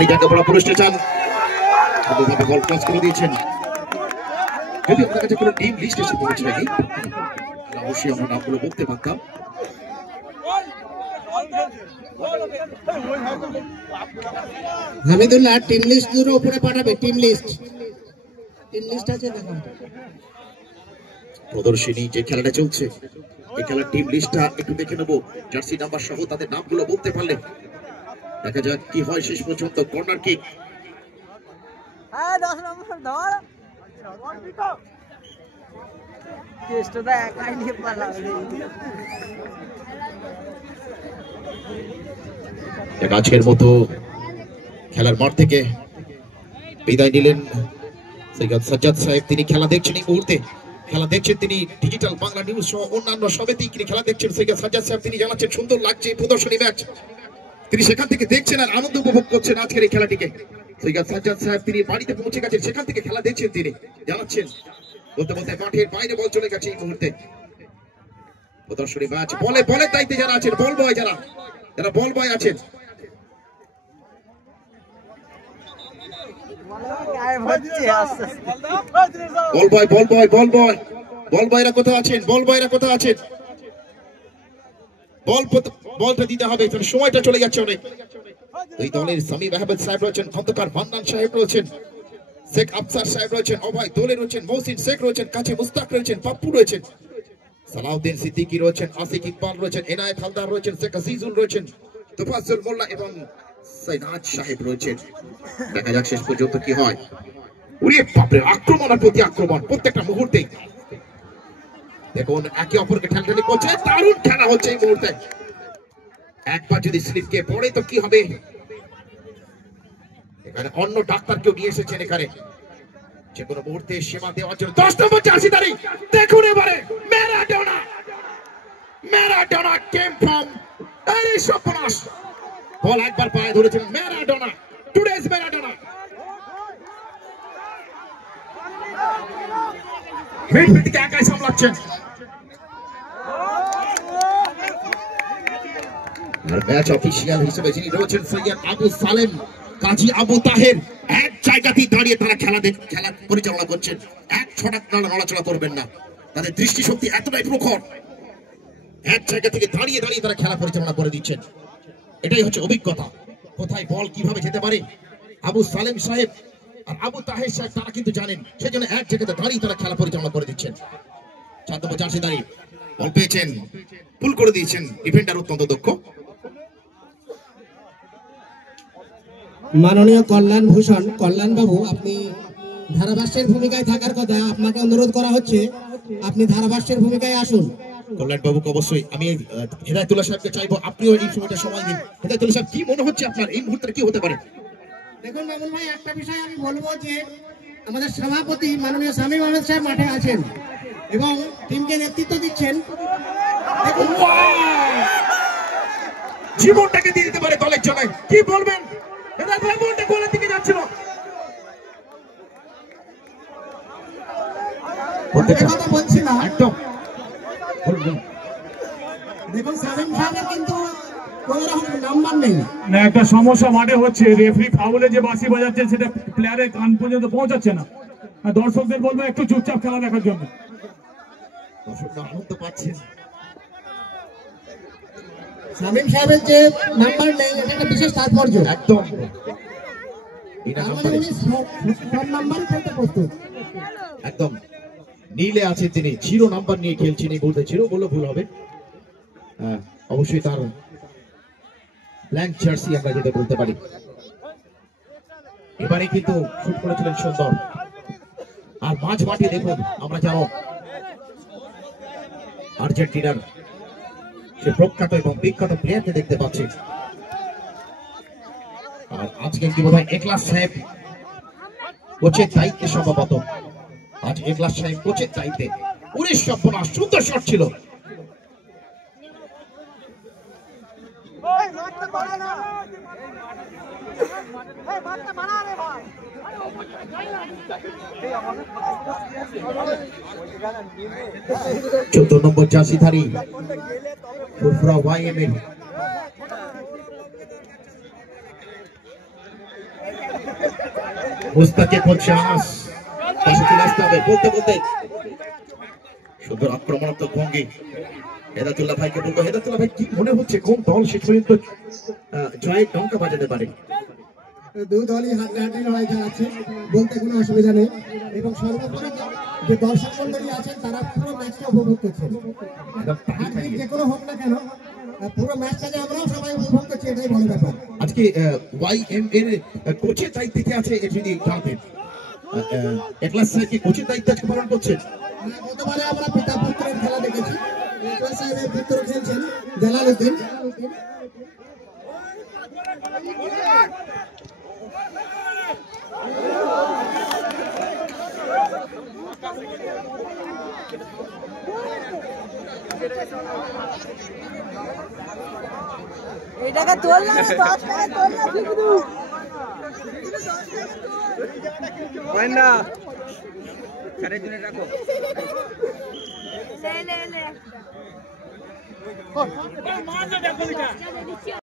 গাড়ি যাকে বড় পুরস্কার চান বল ক্রস করে দিয়েছেন। যদি আপনার কাছে কোনো টিম লিস্ট এসে পৌঁছে নাকি অবশ্যই আমরা নামগুলো বলতে পারতাম। হামিদুল্লাহ টিম লিস্ট গুলো উপরে পাঠাবে। টিম লিস্ট আছে দেখুন। প্রদর্শনী যে খেলাটা চলছে এই খেলার টিম লিস্টটা একটু দেখে নেবো, জার্সি নাম্বার সহ তাদের নামগুলো বলতে পারলে দেখা যাক কি হয় শেষ পর্যন্ত। কর্নার কিক আজকের মতো খেলার মাঠ থেকে বিদায় নিলেন সৈয়দ সাজ্জাদ সাহেব। তিনি খেলা দেখছেন এই মুহূর্তে, খেলা দেখছেন তিনি ডিজিটাল বাংলা নিউজ সহ অন্যান্য সবেতেই তিনি খেলা দেখছেন। সৈয়দ সাজ্জাদ সাহেব তিনি জানাচ্ছেন সুন্দর লাগছে প্রদর্শনী ম্যাচ, তিনি সেখান থেকে দেখছেন আর আনন্দ উপভোগ করছেন আজকের এই খেলাটিকে। সৈয়দ সাজ্জাদ সাহেব তিনি বাড়িতে পৌঁছে গেছেন, সেখান থেকে খেলা দেখছেন তিনি জানাচ্ছেন। বলতে বলতে মাঠের বাইরে বল চলে গেছে এই মুহূর্তে। প্রদর্শনী ম্যাচ বলের দায়িত্বে যারা আছেন, বল বয় যারা বল বয় আছেন, বল বয়রা কোথাও আছেন, বলটা দিতে হবে, সময়টা চলে যাচ্ছে অনেক। এই দলের সামিম আহমেদ সাহেব রয়েছেন, খন্দকার মান্নান সাহেব রয়েছেন, শেখ আফসার সাহেব রয়েছেন, অভয় দোলে রয়েছেন, মহসিন শেখ রয়েছেন, কাছে মুস্তাক রয়েছেন, পাপ্পু রয়েছেন, সালাউদ্দিন সিদ্দিকী রয়েছেন, আসিক ইকবাল রয়েছেন, এনায়েত হালদার রয়েছেন, শেখ আজিজুল রয়েছেন, তোফাজ্জল মোল্লা এবং সাইনাজ সাহেব রয়েছেন। দেখা যাক শেষ পর্যন্ত কি হয়। আক্রমণের প্রতি আক্রমণ প্রত্যেকটা মুহূর্তে। দেখুন একে অপরকে ঠেলাঠেলি করছে, দারুণ খেলা হচ্ছে এই মুহূর্তে। একবার যদি স্লিপকে পড়ে তো কি হবে। এখানে অন্য ডাক্তার কেউ নিয়ে এসেছেন এখানে, যে কোনো মুহূর্তে সেবা দেওয়ার জন্য 10 নম্বর জার্সি ধারী। দেখুন এবারে ম্যারাডোনা কেম ফ্রম সর্বনাশ। বল একবার পায়ে ধরেছেন ম্যারাডোনা, টুডেজ ম্যারাডোনা। মিডফিল্ডকে একাই সামলাচ্ছেন। আর ম্যাচ অফিসিয়াল হিসেবে যিনি রয়েছেন সৈয়দ আবু সালেম, কাজী আবু তাহের, এক জায়গাতেই দাঁড়িয়ে তারা খেলা পরিচালনা করছেন। এক ছটাক নড়াচড়া করবেন না, তাদের দৃষ্টিশক্তি এতটাই প্রখর। এক জায়গা থেকে দাঁড়িয়ে তারা খেলা পরিচালনা করে দিচ্ছেন। এটাই হচ্ছে অভিজ্ঞতা, কোথায় বল কিভাবে যেতে পারে। আবু সালেম সাহেব আর আবু তাহের সাহেব তারা কিন্তু জানেন, সেই জন্য এক জায়গাতে দাঁড়িয়ে তারা খেলা পরিচালনা করে দিচ্ছেন। 4 নম্বর জার্সি দাঁড়িয়ে বল পেয়েছেন, পুল করে দিয়েছেন, ডিফেন্ডার অত্যন্ত দক্ষ। মাননীয় কল্যাণ ভূষণ, কল্যাণ বাবু আপনি ধারাভাষ্যের ভূমিকায় থাকার কথা, আপনাকে অনুরোধ করা হচ্ছে আপনি ধারাভাষ্যের ভূমিকায় আসুন। কল্যাণ বাবুকে অবশ্যই আমি হেদায়েতুল্লাহ সাহেবকে চাইবো আপনিও এই সময়টা সময় দিন। হেদায়েতুল্লাহ সাহেব কি মনে হচ্ছে আপনার এই মুহূর্তে কি হতে পারে? দেখুন মামুন ভাই, একটা বিষয় আমি বলবো যে আমাদের সভাপতি মাননীয় শামীম আহমেদ সাহেব মাঠে আছেন এবং টিমকে নেতৃত্ব দিচ্ছেন। জীবনটাকে দিয়ে দিতে পারে দলের জন্য, কি বলবেন? হেদায়েত ভাই বলটা গোলের দিকে যাচ্ছিল। কথা বলছি না একদম। দেখুন শামীম সাহেবের কিন্তু নাম্বার নেই না, একটা সমস্যা মাঠে হচ্ছে। রেফারি ফাউলে যে বাঁশি বাজাচ্ছে সেটা প্লেয়ারের কান পর্যন্ত পৌঁছাচ্ছে না। দর্শকদের বলবো একটু চুপচাপ খেলা দেখার জন্য। দর্শকরা আনন্দ পাচ্ছেন। শামীম সাহেবের যে নাম্বার নেই এটা একটা বিশেষ তাৎপর্য। একদম একদম নীলে আছে তিনি, 0 নাম্বার নিয়ে খেলছেন এই মুহূর্তে। 0 বললে ভুল হবে, অবশ্যই তার ব্ল্যাঙ্ক জার্সি আমরা যেটা বলতে পারি। এবারে কিন্তু শুট করেছিলেন সুন্দর। আর মাঝ মাঠে দেখুন আমরা জানো আর্জেন্টিনার সে প্রখ্যাত এবং বিখ্যাত প্লেয়ারকে দেখতে পাচ্ছি। আর আজকে কি বোধহয় একলাস সাহেব কোচের দায়িত্বে, সম্ভবত আজ একলাস সাহেব কোচের দায়িত্বে। 19 সর্বনাশ, সুন্দর শট ছিল। চৌদ্দ নম্বর জার্সিধারী ফুরফুরা YML মুস্তাকিব বলছে আনাস পাশে চলে আসতে হবে বলতে বলতে সুন্দর আক্রমণাত্মক ভঙ্গি। হেদাতুল্লাহ ভাইকে বলবো, হেদাতুল্লাহ ভাই কি মনে হচ্ছে কোন দল শেষ পর্যন্ত জয়ের ডঙ্কা বাজাতে পারে? দু দলই হাড্ডাহাড্ডি লড়াই চালাচ্ছে, বলতে কোনো অসুবিধা নেই। এবং সর্বোপরি যে দর্শক মন্ডলী আছেন তারা পুরো ম্যাচটা উপভোগ করছেন। যে কোনো হোক না কেন, পুরো ম্যাচটাকে আমরাও সবাই উপভোগ করছি, এটাই বড় ব্যাপার। আজকে ওয়াইএম এর কোচের দায়িত্বে কে আছে যদি জানতেন? একলাস স্যার কি কোচের দায়িত্ব আজকে পালন করছেন? গতবারে আমরা পিতা পুত্রের খেলা দেখেছি, একলাস সাহেবের পুত্র খেলছেন জালালউদ্দিন। এটাকে তোললাম 10 টাকা তোললাম কিন্তু হয় না সাড়ে দিনে রাখো লে লে লে